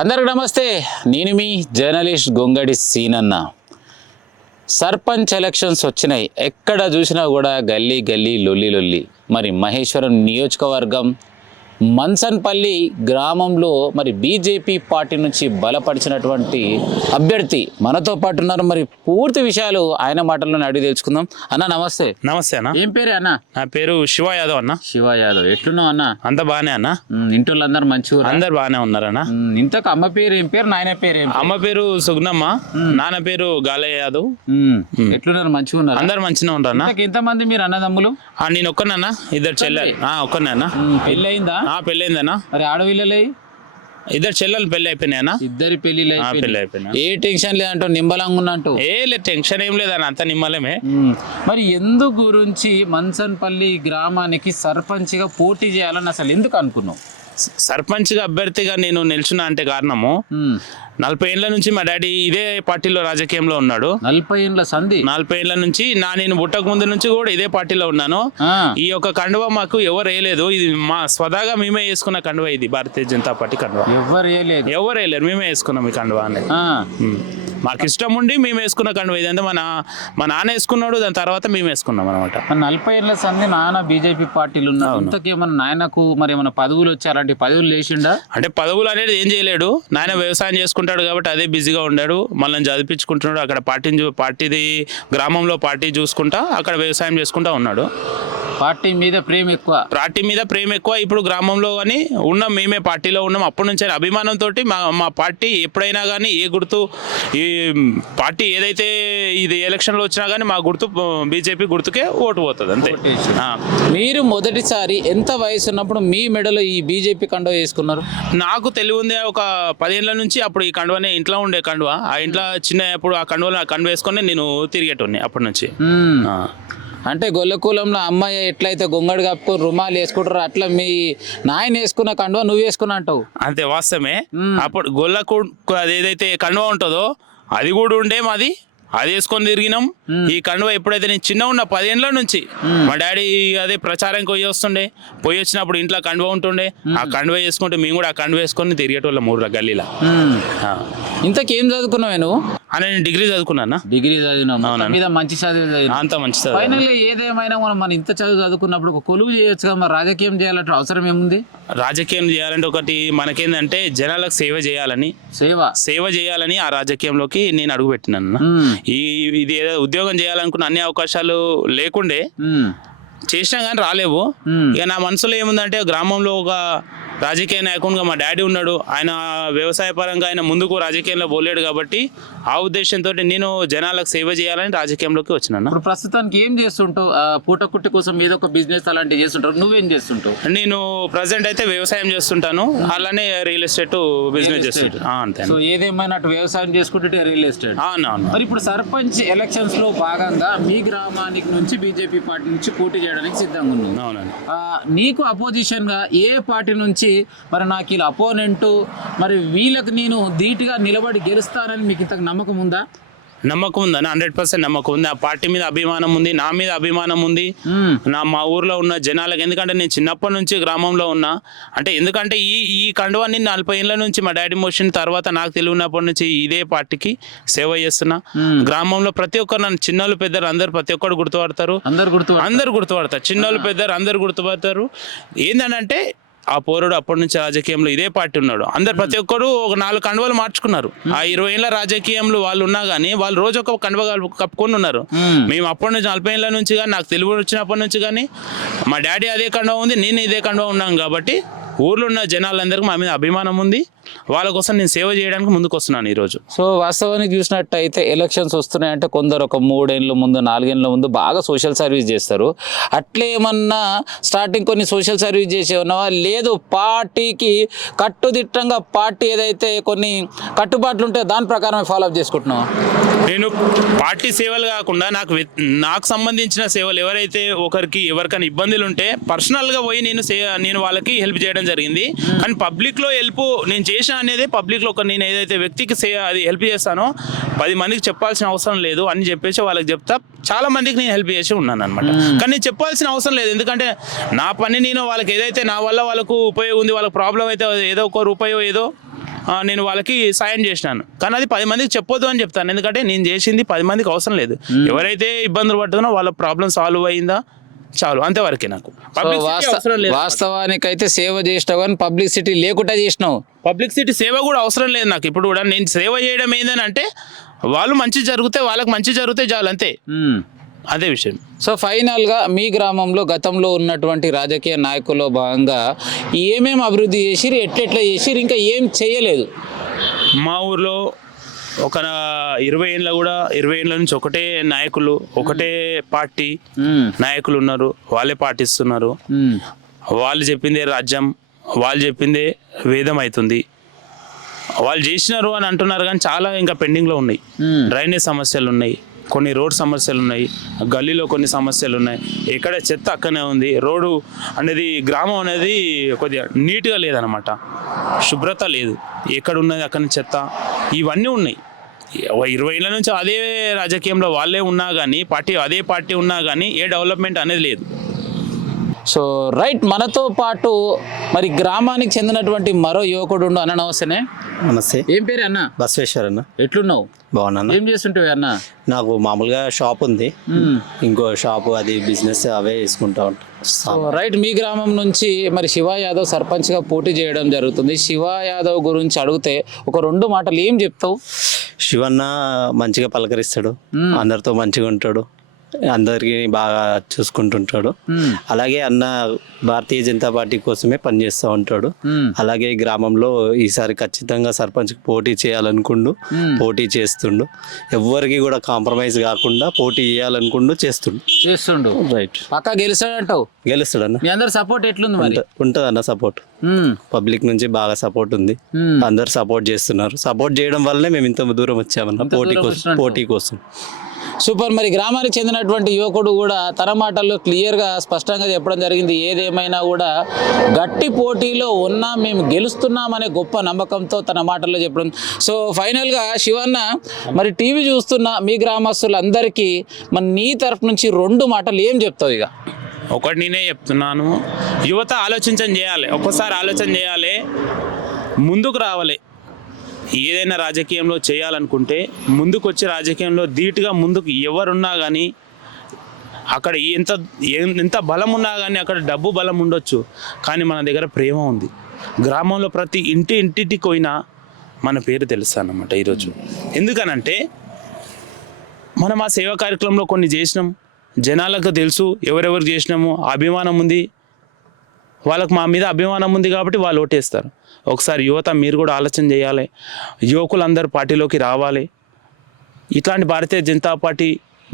అందరికి నమస్తే. నేను మీ జర్నలిస్ట్ గొంగడి సీనన్న. సర్పంచ్ ఎలక్షన్స్ వచ్చినాయి. ఎక్కడ చూసినా కూడా గల్లీ గల్లీ లొల్లి లొల్లి. మరి మహేశ్వరం నియోజకవర్గం మన్సన్పల్లి గ్రామంలో మరి బీజేపీ పార్టీ నుంచి బలపరిచినటువంటి అభ్యర్థి మనతో పాటు ఉన్నారు. మరి పూర్తి విషయాలు ఆయన మాటల్లోనే అడిగి తెలుసుకుందాం. అన్న నమస్తే. నమస్తే అన్న. ఏం పేరు అన్న? నా పేరు శివ యాదవ్ అన్న. శివ యాదవ్. ఎట్లున్నావు అన్న? అంత బాగానే అన్న. ఇంట్లో అందరు మంచిగా? అందరు బాగానే ఉన్నారన్న. ఇంతకు అమ్మ పేరు ఏం పేరు, నాయన పేరు ఏం? అమ్మ పేరు సుగ్నమ్మ, నాన్న పేరు గాలయ్య యాదవ్. ఎట్లున్నారు? మంచిగా ఉన్నారు? అందరు మంచిగా ఉంటారన్న. ఎంతమంది మీరు అన్నదమ్ములు? నేను ఒక్కనన్న, ఇద్దరు చెల్లెలు. ఒక్కనే అన్న. పెళ్ళి అయిందా? పెళ్ళైందన్న. మరి ఆడవిల్లలే? ఇద్దరు చెల్లెలు పెళ్లి అయిపోయినాయి అన్న. ఇద్దరి పెళ్లి అయిపోయినా. ఏ టెన్షన్ లేదంటూ నింబలంగా ఉన్నట్టు? లేదు, టెన్షన్ ఏం లేదన్న, అంత నిమ్మలమే. మరి ఎందు గురించి మన్సన్పల్లి గ్రామానికి సర్పంచ్ గా పోటీ చేయాలని అసలు ఎందుకు అనుకున్నావు? సర్పంచ్గా అభ్యర్థిగా నేను నిల్చున్నా అంటే కారణము, 40 ఏళ్ల నుంచి మా డాడీ ఇదే పార్టీలో రాజకీయంలో ఉన్నాడు. 40 ఏళ్ల సంధి? 40 ఏళ్ల నుంచి. నేను పుట్టక ముందు నుంచి కూడా ఇదే పార్టీలో ఉన్నాను. ఈ యొక్క కండువ మాకు ఎవరు వేయలేదు. ఇది మా స్వదాగా మేమే వేసుకున్న కండువ. ఇది భారతీయ జనతా పార్టీ కండువ. ఎవరు వేయలేరు, మేమే వేసుకున్నాం ఈ కండువ అనేది. మాకు ఇష్టం ఉండి మేము వేసుకున్న కండువ. ఇదంటే మా నాన్న వేసుకున్నాడు, దాని తర్వాత మేము వేసుకున్నాం అనమాట. 40 ఏళ్ల సంధి నాన్న బీజేపీ పార్టీలు ఉన్నారు. ఇంతకేమన్నా నాయనకు మరి ఏమైనా పదవులు వచ్చారంటే పదవులు లేచిండా? అంటే పదవులు అనేది ఏం చేయలేడు. నాయన వ్యవసాయం చేసుకుంటాడు కాబట్టి అదే బిజీగా ఉన్నాడు. మళ్ళీ చదివించుకుంటున్నాడు. అక్కడ పార్టీది గ్రామంలో పార్టీ చూసుకుంటా అక్కడ వ్యవసాయం చేసుకుంటా ఉన్నాడు. పార్టీ మీద ప్రేమ ఎక్కువ. ఇప్పుడు గ్రామంలో కానీ ఉన్నాం, మేమే పార్టీలో ఉన్నాం. అప్పటి నుంచి అభిమానంతో మా పార్టీ ఎప్పుడైనా కానీ ఏ గుర్తు, ఈ పార్టీ ఏదైతే ఇది ఎలక్షన్లో వచ్చినా కానీ మా గుర్తు బీజేపీ గుర్తుకే ఓటు పోతుంది అంతే. మీరు మొదటిసారి ఎంత వయసు ఉన్నప్పుడు మీ మెడలో ఈ బీజేపీ కండువ వేసుకున్నారు? నాకు తెలివి ఉంది, ఒక 10 ఏళ్ల నుంచి. అప్పుడు ఈ కండువనే ఇంట్లో ఉండే కండువ. ఆ ఇంట్లో చిన్నప్పుడు ఆ కండువ వేసుకొని నేను తిరిగేటోని అప్పటి నుంచి. అంటే గొల్లకూలంలో అమ్మాయి ఎట్లయితే గొంగడు కప్పుకొని రుమాలు వేసుకుంటారో అట్లా మీ నాయన వేసుకున్న కండువ నువ్వు వేసుకున్నా అంటావు? అంతే, వాస్తవమే. అప్పుడు అది ఏదైతే కండువ ఉంటుందో అది కూడా ఉండే మాది. అది వేసుకొని తిరిగినాం. ఈ కండువ ఎప్పుడైతే నేను చిన్న ఉన్న 10 ఏళ్ల నుంచి మా డాడీ అదే ప్రచారానికి పోయి వచ్చినప్పుడు ఇంట్లో కండువ ఉంటుండే. ఆ కండువ వేసుకుంటే మేము కూడా ఆ కండువ వేసుకొని తిరిగేటోళ్ళం ఊర్లో గల్లీలో. ఇంతకేం చదువుకున్నావే నువ్వు? నేను డిగ్రీ చదువుకున్నా. డిగ్రీ చదివినావు? మంచి చదువు. అంత మంచి చదువు. ఫైనల్ ఏదేమైనా మన ఇంత చదువుకున్నప్పుడు ఒక కొలువు చేయొచ్చు కదా, మరి రాజకీయం చేయాలంటే అవసరం ఏముంది? రాజకీయం చేయాలంటే ఒకటి మనకేందంటే జనాలకు సేవ చేయాలని ఆ రాజకీయంలోకి నేను అడుగు పెట్టినాను. ఇది ఏదో ఉద్యోగం చేయాలనుకున్న అన్ని అవకాశాలు లేకుండే చేసినా కానీ రాలేవు. ఇక నా మనసులో ఏముందంటే గ్రామంలో ఒక రాజకీయ నాయకునిగా మా డాడీ ఉన్నాడు. ఆయన వ్యవసాయ పరంగా ఆయన ముందుకు రాజకీయంలో పోలేడు కాబట్టి ఆ ఉద్దేశంతో నేను జనాలకు సేవ చేయాలని రాజకీయంలోకి వచ్చినాను. ఇప్పుడు ప్రస్తుతానికి ఏం చేస్తుంటావు? పూటకుట్టి కోసం ఏదో ఒక బిజినెస్ అలాంటివి చేస్తుంటావు. నువ్వేం చేస్తుంటావు? నేను ప్రజెంట్ అయితే వ్యవసాయం చేస్తుంటాను, అలానే రియల్ ఎస్టేట్ బిజినెస్ చేస్తుంటాను. అంతే. సో ఏదేమైనా అటు వ్యవసాయం చేసుకుంటే రియల్ ఎస్టేట్. మరి ఇప్పుడు సర్పంచ్ ఎలక్షన్స్ లో భాగంగా మీ గ్రామానికి నుంచి బీజేపీ పార్టీ నుంచి పోటీ చేయడానికి సిద్ధంగా ఉన్నాను. అవునండి. నీకు అపోజిషన్ గా ఏ పార్టీ నుంచి మరి నాకు ఇలా అపోనెంట్, మరి వీళ్ళకి నేను ధీటుగా నిలబడి గెలుస్తానని మీకు ఇంతకు నమ్మకం ఉందా? నమ్మకం ఉందని 100% నమ్మకం ఉంది. ఆ పార్టీ మీద అభిమానం ఉంది, నా మీద అభిమానం ఉంది, మా ఊర్లో ఉన్న జనాలకు. ఎందుకంటే నేను చిన్నప్పటి నుంచి గ్రామంలో ఉన్నా. అంటే ఎందుకంటే ఈ కండువాన్ని 40 ఏళ్ల నుంచి మా డాడీ మోషన్ తర్వాత నాకు తెలివినప్పటి నుంచి ఇదే పార్టీకి సేవ చేస్తున్నా. గ్రామంలో ప్రతి ఒక్కరు నన్ను చిన్నోళ్ళు పెద్దలు అందరు ప్రతి ఒక్కరు గుర్తుపడతారు. అందరు గుర్తుపడతారు. చిన్నోళ్ళు పెద్దలు అందరు గుర్తుపడతారు. ఏంటంటే ఆ పోరుడు అప్పటి నుంచి రాజకీయంలో ఇదే పార్టీ ఉన్నాడు. అందరు ప్రతి ఒక్కరు ఒక 4 కండువలు మార్చుకున్నారు. ఆ 20 ఏళ్ల రాజకీయంలో వాళ్ళు ఉన్నా కానీ వాళ్ళు రోజు ఒక కండువ కప్పుకొని ఉన్నారు. మేము అప్పటి నుంచి 40 ఏళ్ల నుంచి కానీ నాకు తెలుగు వచ్చినప్పటి నుంచి కానీ మా డాడీ అదే కండువ ఉంది, నేను ఇదే కండువ ఉన్నాను. కాబట్టి ఊర్లో ఉన్న జనాలందరికీ మా మీద అభిమానం ఉంది. వాళ్ళ కోసం నేను సేవ చేయడానికి ముందుకు వస్తున్నాను ఈరోజు. సో వాస్తవానికి చూసినట్టయితే ఎలక్షన్స్ వస్తున్నాయంటే కొందరు ఒక 3 ఏళ్ళ ముందు 4 ఏళ్ళ ముందు బాగా సోషల్ సర్వీస్ చేస్తారు. అట్లేమన్నా స్టార్టింగ్ కొన్ని సోషల్ సర్వీస్ చేసే ఉన్నావా? లేదు పార్టీకి కట్టుదిట్టంగా పార్టీ ఏదైతే కొన్ని కట్టుబాట్లు ఉంటే దాని ప్రకారం ఫాలో అప్ చేసుకుంటున్నావా? నేను పార్టీ సేవలు కాకుండా నాకు సంబంధించిన సేవలు ఎవరైతే ఎవరికైనా ఇబ్బందులు ఉంటే పర్సనల్గా పోయి నేను వాళ్ళకి హెల్ప్ చేయడం జరిగింది. కానీ పబ్లిక్లో హెల్ప్ నేను చేసిన అనేది పబ్లిక్లో నేను ఏదైతే వ్యక్తికి అది హెల్ప్ చేస్తానో 10 మందికి చెప్పాల్సిన అవసరం లేదు అని చెప్పేసి వాళ్ళకి చెప్తా. చాలా మందికి నేను హెల్ప్ చేసి ఉన్నాను అనమాట. కానీ నేను చెప్పాల్సిన అవసరం లేదు. ఎందుకంటే నా పని నేను వాళ్ళకి ఏదైతే నా వల్ల వాళ్ళకు ఉపయోగం ఉంది, వాళ్ళకి ప్రాబ్లం అయితే ఏదో 1 రూపాయో ఏదో నేను వాళ్ళకి సాయం చేసినాను. కానీ అది 10 మందికి చెప్పొద్దు అని చెప్తాను, ఎందుకంటే నేను చేసింది 10 మందికి అవసరం లేదు. ఎవరైతే ఇబ్బందులు పడుతుందో వాళ్ళ ప్రాబ్లం సాల్వ్ అయిందా చాలు, అంతవరకే. నాకు పబ్లిసిటీ అవసరం లేదు. వాస్తవానికైతే సేవ చేసినావు కానీ పబ్లిసిటీ లేకుండా చేసినావు. పబ్లిసిటీ సేవ కూడా అవసరం లేదు నాకు. ఇప్పుడు కూడా నేను సేవ చేయడం ఏందని అంటే వాళ్ళు మంచి జరిగితే వాళ్ళకి మంచి జరిగితే చాలు, అంతే, అదే విషయం. సో ఫైనల్గా మీ గ్రామంలో గతంలో ఉన్నటువంటి రాజకీయ నాయకుల్లో భాగంగా ఏమేమి అభివృద్ధి చేసిరు, ఎట్లెట్లా చేసిరు, ఇంకా ఏం చేయలేదు? మా ఊర్లో ఒక 20 ఏళ్ళ నుంచి ఒకటే నాయకులు, ఒకటే పార్టీ నాయకులు ఉన్నారు. వాళ్ళే పాటిస్తున్నారు. వాళ్ళు చెప్పిందే రాజ్యం, వాళ్ళు చెప్పిందే వేదం అవుతుంది. వాళ్ళు చేసినారు అని అంటున్నారు కానీ చాలా ఇంకా పెండింగ్లో ఉన్నాయి. డ్రైనేజ్ సమస్యలు ఉన్నాయి, కొన్ని రోడ్ సమస్యలు ఉన్నాయి, గల్లీలో కొన్ని సమస్యలు ఉన్నాయి. ఎక్కడ చెత్త అక్కడనే ఉంది. రోడ్డు అనేది గ్రామం అనేది కొద్దిగా నీట్గా లేదనమాట, శుభ్రత లేదు. ఎక్కడ ఉన్నది అక్కడ చెత్త, ఇవన్నీ ఉన్నాయి. 20 ఏళ్ళ నుంచి అదే రాజకీయంలో వాళ్ళే ఉన్నా కానీ, అదే పార్టీ ఉన్నా కానీ ఏ డెవలప్మెంట్ అనేది లేదు. సో రైట్, మనతో పాటు మరి గ్రామానికి చెందినటువంటి మరో యువకుడు అన్న. నమస్తేనే. నమస్తే. ఏం పేరు అన్న? బసవేశ్వర్ అన్న. ఎట్లున్నావు? బాగున్నా. ఏం చేస్తుంటావు అన్న? నాకు మామూలుగా షాప్ ఉంది, ఇంకో షాపు, అది బిజినెస్ అవే వేసుకుంటా ఉంటాను. సో రైట్, మీ గ్రామం నుంచి మరి శివ యాదవ్ సర్పంచ్గా పోటీ చేయడం జరుగుతుంది. శివ యాదవ్ గురించి అడిగితే ఒక 2 మాటలు ఏం చెప్తావు? శివన్న మంచిగా పలకరిస్తాడు, అందరితో మంచిగా ఉంటాడు, అందరికి బాగా చూసుకుంటుంటాడు. అలాగే అన్న భారతీయ జనతా పార్టీ కోసమే పనిచేస్తూ ఉంటాడు. అలాగే గ్రామంలో ఈసారి ఖచ్చితంగా సర్పంచ్ పోటీ చేయాలనుకుంటూ పోటీ చేస్తుండు. ఎవ్వరికి కూడా కాంప్రమైజ్ కాకుండా పోటీ చేయాలనుకుంటూ చేస్తుండు. రైట్, పక్కా గెలుస్తాడంటావు? గెలుస్తాడన్న. మీ అందరు సపోర్ట్ ఎట్లుంది మరి? ఉంటుంది అన్న సపోర్ట్, పబ్లిక్ నుంచి బాగా సపోర్ట్ ఉంది. అందరు సపోర్ట్ చేస్తున్నారు. సపోర్ట్ చేయడం వల్లనే మేము ఇంత దూరం వచ్చామన్న పోటీ కోసం. సూపర్. మరి గ్రామానికి చెందినటువంటి యువకుడు కూడా తన మాటల్లో క్లియర్గా స్పష్టంగా చెప్పడం జరిగింది. ఏదేమైనా కూడా గట్టి పోటీలో ఉన్నా మేము గెలుస్తున్నామనే గొప్ప నమ్మకంతో తన మాటల్లో చెప్పడం. సో ఫైనల్గా శివన్న, మరి టీవీ చూస్తున్న మీ గ్రామస్తులందరికీ మరి నీ తరఫు నుంచి 2 మాటలు ఏం చెప్తావు? ఇక ఒకటి నేనే చెప్తున్నాను, యువత చేయాలి, ఒక్కసారి ఆలోచన చేయాలి, ముందుకు రావాలి. ఏదైనా రాజకీయంలో చేయాలనుకుంటే ముందుకు వచ్చి రాజకీయంలో ధీటుగా ముందుకు ఎవరున్నా కానీ, అక్కడ ఎంత బలం ఉన్నా కానీ అక్కడ డబ్బు బలం ఉండొచ్చు, కానీ మన దగ్గర ప్రేమ ఉంది. గ్రామంలో ప్రతి ఇంటికి పోయినా మన పేరు తెలుస్తానమాట ఈరోజు. ఎందుకనంటే మనం ఆ సేవా కార్యక్రమంలో కొన్ని చేసినాం, జనాలకు తెలుసు ఎవరెవరు చేసినాము, అభిమానం ఉంది వాళ్ళకు, మా మీద అభిమానం ఉంది కాబట్టి వాళ్ళు ఓటేస్తారు. ఒకసారి యువత మీరు కూడా ఆలోచన చేయాలి, యువకులందరూ పార్టీలోకి రావాలి. ఇట్లాంటి భారతీయ జనతా పార్టీ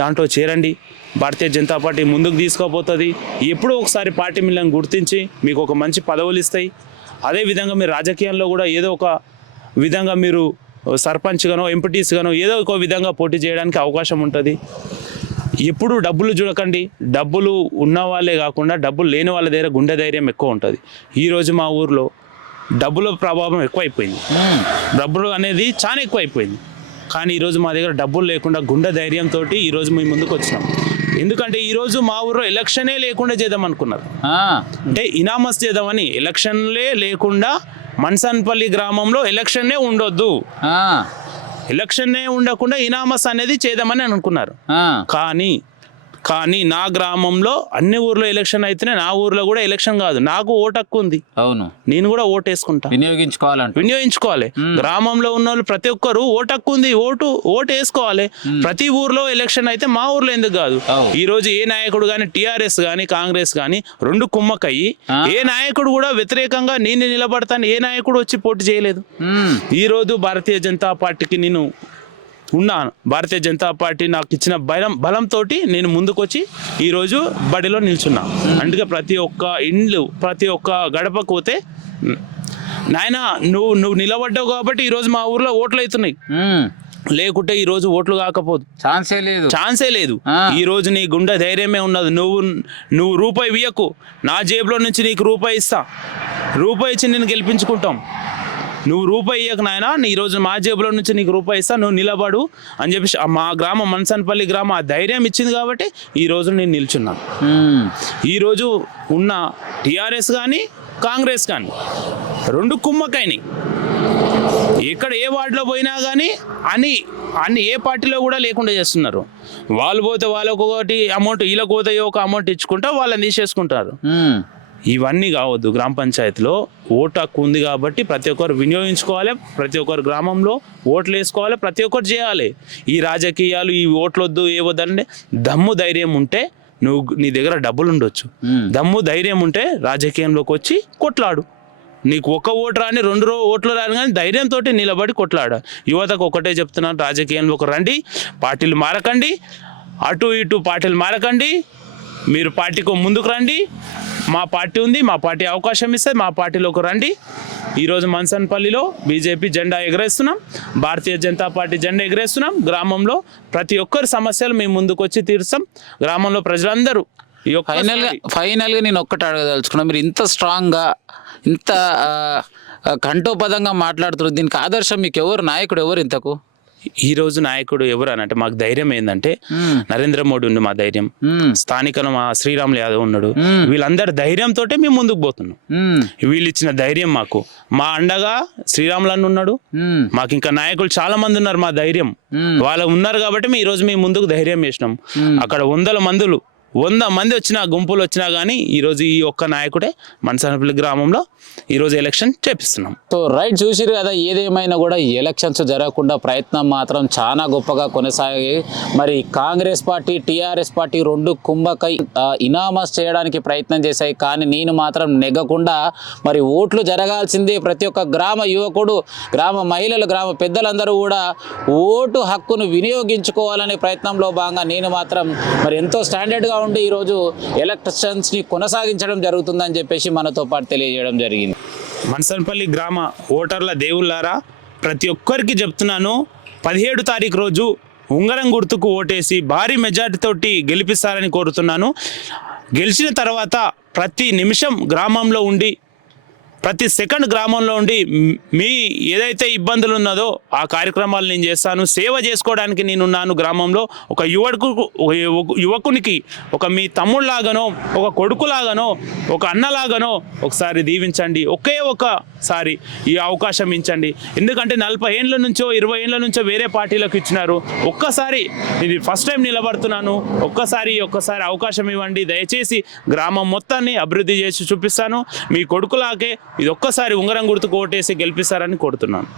దాంట్లో చేరండి. భారతీయ జనతా పార్టీ ముందుకు తీసుకోపోతుంది. ఎప్పుడో ఒకసారి పార్టీ మిమ్మల్ని గుర్తించి మీకు ఒక మంచి పదవులు ఇస్తాయి. అదేవిధంగా మీరు రాజకీయంలో కూడా ఏదో ఒక విధంగా మీరు సర్పంచ్గానో ఎంపీటీస్గానో ఏదో ఒక విధంగా పోటీ చేయడానికి అవకాశం ఉంటుంది. ఎప్పుడు డబ్బులు చూడకండి, డబ్బులు ఉన్న వాళ్ళే కాకుండా డబ్బులు లేని వాళ్ళ దగ్గర గుండె ధైర్యం ఎక్కువ ఉంటుంది. ఈరోజు మా ఊర్లో డబ్బుల ప్రభావం ఎక్కువైపోయింది, డబ్బులు అనేది చాలా ఎక్కువైపోయింది. కానీ ఈరోజు మా దగ్గర డబ్బులు లేకుండా గుండె ధైర్యంతో ఈరోజు మేము ముందుకు వచ్చినాం. ఎందుకంటే ఈరోజు మా ఊర్లో ఎలక్షనే లేకుండా చేద్దాం అనుకున్నారు, అంటే ఇనామస్ చేద్దామని. ఎలక్షన్లే లేకుండా మన్సన్పల్లి గ్రామంలో ఎలక్షన్నే ఉండొద్దు, ఎలక్షన్నే ఉండకుండా ఇనామస్ అనేది చేద్దామని అనుకున్నారు. కానీ నా గ్రామంలో అన్ని ఊర్లో ఎలక్షన్ అయితేనే నా ఊర్లో కూడా ఎలక్షన్ కాదు, నాకు ఓటు హక్కు ఉంది. అవును, నేను కూడా ఓటు వేసుకుంటా, వినియోగించుకోవాలి. గ్రామంలో ఉన్న వాళ్ళు ప్రతి ఒక్కరు ఓటు హక్కు ఉంది, ఓటు వేసుకోవాలి. ప్రతి ఊర్లో ఎలక్షన్ అయితే మా ఊర్లో ఎందుకు కాదు? ఈ రోజు ఏ నాయకుడు కానీ, టీఆర్ఎస్ కానీ కాంగ్రెస్ కానీ 2 కుమ్మక్కయ్యి ఏ నాయకుడు కూడా వ్యతిరేకంగా నేను నిలబడతాను ఏ నాయకుడు వచ్చి పోటీ చేయలేదు. ఈ రోజు భారతీయ జనతా పార్టీకి నేను ఉన్నాను. భారతీయ జనతా పార్టీ నాకు ఇచ్చిన బలంతో నేను ముందుకొచ్చి ఈరోజు బడిలో నిల్చున్నా. అందుకే ప్రతి ఒక్క ఇండ్లు, ప్రతి ఒక్క గడపకు పోతే, నాయన నువ్వు నిలబడ్డావు కాబట్టి ఈరోజు మా ఊర్లో ఓట్లు అవుతున్నాయి, లేకుంటే ఈ రోజు ఓట్లు కాకపోదు, ఛాన్సే లేదు. ఈ రోజు నీ గుండె ధైర్యమే ఉన్నది. నువ్వు రూపాయి ఇయ్యకు, నా జేబులో నుంచి నీకు రూపాయి ఇస్తా, రూపాయి ఇచ్చి నేను గెలిపించుకుంటాం. నువ్వు రూపాయి ఇయ్యకు నాయన, ఈరోజు మా జేబులో నుంచి నీకు రూపాయి ఇస్తా, నువ్వు నిలబడు అని చెప్పి మా గ్రామం మన్సన్పల్లి గ్రామం ఆ ధైర్యం ఇచ్చింది కాబట్టి ఈరోజు నేను నిల్చున్నా. ఈరోజు ఉన్న టీఆర్ఎస్ కానీ కాంగ్రెస్ కానీ 2 కుమ్మకైనాయి. ఎక్కడ ఏ వార్డులో పోయినా కానీ అన్ని ఏ పార్టీలో కూడా లేకుండా చేస్తున్నారు. వాళ్ళు పోతే వాళ్ళకు ఒకటి అమౌంట్, వీళ్ళకి పోతే ఒక అమౌంట్ ఇచ్చుకుంటా వాళ్ళని తీసేసుకుంటారు. ఇవన్నీ కావద్దు. గ్రామ పంచాయతీలో ఓటు హక్కు ఉంది కాబట్టి ప్రతి ఒక్కరు వినియోగించుకోవాలి, ప్రతి ఒక్కరు గ్రామంలో ఓట్లు వేసుకోవాలి, ప్రతి ఒక్కరు చేయాలి. ఈ రాజకీయాలు, ఈ ఓట్లు వద్దు ఏ వద్దంటే దమ్ము ధైర్యం ఉంటే నీ దగ్గర డబ్బులు ఉండొచ్చు, దమ్ము ధైర్యం ఉంటే రాజకీయంలోకి వచ్చి కొట్లాడు. నీకు ఒక ఓటు రాని 2 ఓట్లు రాని కానీ ధైర్యంతో నిలబడి కొట్లాడ. యువతకు ఒకటే చెప్తున్నాను, రాజకీయంలోకి రండి, పార్టీలు మారకండి, అటు ఇటు పార్టీలు మారకండి, మీరు పార్టీకి ముందుకు రండి. మా పార్టీ ఉంది, మా పార్టీ అవకాశం ఇస్తే మా పార్టీలోకి రండి. ఈరోజు మన్సన్పల్లిలో బీజేపీ జెండా ఎగరేస్తున్నాం, భారతీయ జనతా పార్టీ జెండా ఎగరేస్తున్నాం. గ్రామంలో ప్రతి ఒక్కరి సమస్యలు మేము ముందుకు వచ్చి తీరుస్తాం. గ్రామంలో ప్రజలందరూ ఫైనల్గా నేను ఒక్కటి అడగదలుచుకున్నా, మీరు ఇంత స్ట్రాంగ్గా ఇంత కంఠోపదంగా మాట్లాడుతున్నారు, దీనికి ఆదర్శం మీకు ఎవరు, నాయకుడు ఎవరు ఇంతకు? ఈ రోజు నాయకుడు ఎవరు అని అంటే మాకు ధైర్యం ఏంటంటే నరేంద్ర మోడీ ఉంది మా ధైర్యం, స్థానిక మా శ్రీరాములు యాదవ్ ఉన్నాడు. వీళ్ళందరి ధైర్యంతో మేము ముందుకు పోతున్నాం. వీళ్ళు ఇచ్చిన ధైర్యం మాకు, మా అండగా శ్రీరాములు అన్న ఉన్నాడు. మాకు ఇంకా నాయకులు చాలా మంది ఉన్నారు, మా ధైర్యం వాళ్ళు ఉన్నారు కాబట్టి ఈ రోజు మేము ముందుకు ధైర్యం చేసినాం. అక్కడ 100 మంది వచ్చినా, గుంపులు వచ్చినా కానీ ఈరోజు ఈ ఒక్క నాయకుడే మన్సన్పల్లి గ్రామంలో ఈరోజు ఎలక్షన్ చేపిస్తున్నాం. సో రైట్, చూసిరు కదా, ఏదేమైనా కూడా ఎలక్షన్స్ జరగకుండా ప్రయత్నం మాత్రం చాలా గొప్పగా కొనసాగి, మరి కాంగ్రెస్ పార్టీ, టీఆర్ఎస్ పార్టీ 2 కుంభకై ఇనామస్ చేయడానికి ప్రయత్నం చేశాయి. కానీ నేను మాత్రం నెగ్గకుండా మరి ఓట్లు జరగాల్సిందే, ప్రతి ఒక్క గ్రామ యువకుడు, గ్రామ మహిళలు, గ్రామ పెద్దలందరూ కూడా ఓటు హక్కును వినియోగించుకోవాలనే ప్రయత్నంలో భాగంగా నేను మాత్రం మరి ఎంతో స్టాండర్డ్గా ఉండి ఈరోజు ఎలక్షన్స్ని కొనసాగించడం జరుగుతుందని చెప్పేసి మనతో పాటు తెలియజేయడం జరిగింది. మన్సన్పల్లి గ్రామ ఓటర్ల దేవుళ్ళారా, ప్రతి ఒక్కరికి చెప్తున్నాను, 17 తారీఖు రోజు ఉంగరం గుర్తుకు ఓటేసి భారీ మెజార్టీతోటి గెలిపిస్తారని కోరుతున్నాను. గెలిచిన తర్వాత ప్రతి నిమిషం గ్రామంలో ఉండి, ప్రతి సెకండ్ గ్రామంలో ఉండి మీ ఏదైతే ఇబ్బందులు ఉన్నదో ఆ కార్యక్రమాలు నేను చేస్తాను. సేవ చేసుకోవడానికి నేనున్నాను గ్రామంలో. ఒక యువకునికి ఒక మీ తమ్ముళ్ళలాగానో, ఒక కొడుకులాగానో, ఒక అన్నలాగానో ఒకసారి దీవించండి. ఒకసారి ఈ అవకాశం ఇచ్చండి. ఎందుకంటే 40 ఏళ్ళ నుంచో 20 ఏళ్ళ నుంచో వేరే పార్టీలకు ఇచ్చినారు. ఒక్కసారి ఇది ఫస్ట్ టైం నిలబడుతున్నాను. ఒక్కసారి అవకాశం ఇవ్వండి దయచేసి. గ్రామం మొత్తాన్ని అభివృద్ధి చేసి చూపిస్తాను. మీ కొడుకులాగే ఇది ఒక్కసారి ఉంగరం గుర్తుకు ఓటేసి గెలిపిస్తారని కోరుతున్నాను.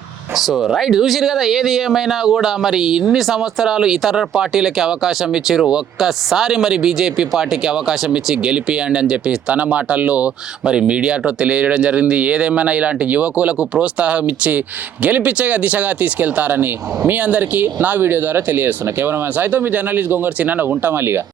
సో రైట్, చూసిరు కదా, ఏది ఏమైనా కూడా మరి ఇన్ని సంవత్సరాలు ఇతర పార్టీలకి అవకాశం ఇచ్చారు, ఒక్కసారి మరి బీజేపీ పార్టీకి అవకాశం ఇచ్చి గెలిపియండి అని చెప్పి తన మాటల్లో మరి మీడియాతో తెలియజేయడం జరిగింది. ఏదేమైనా ఇలాంటి యువకులకు ప్రోత్సాహం ఇచ్చి గెలిపించే దిశగా తీసుకెళ్తారని మీ అందరికీ నా వీడియో ద్వారా తెలియజేస్తున్నా. కేవలం సాయితో మీ జర్నలిస్ట్ గొంగడి సీనన్న ఉంటాం అలీగా.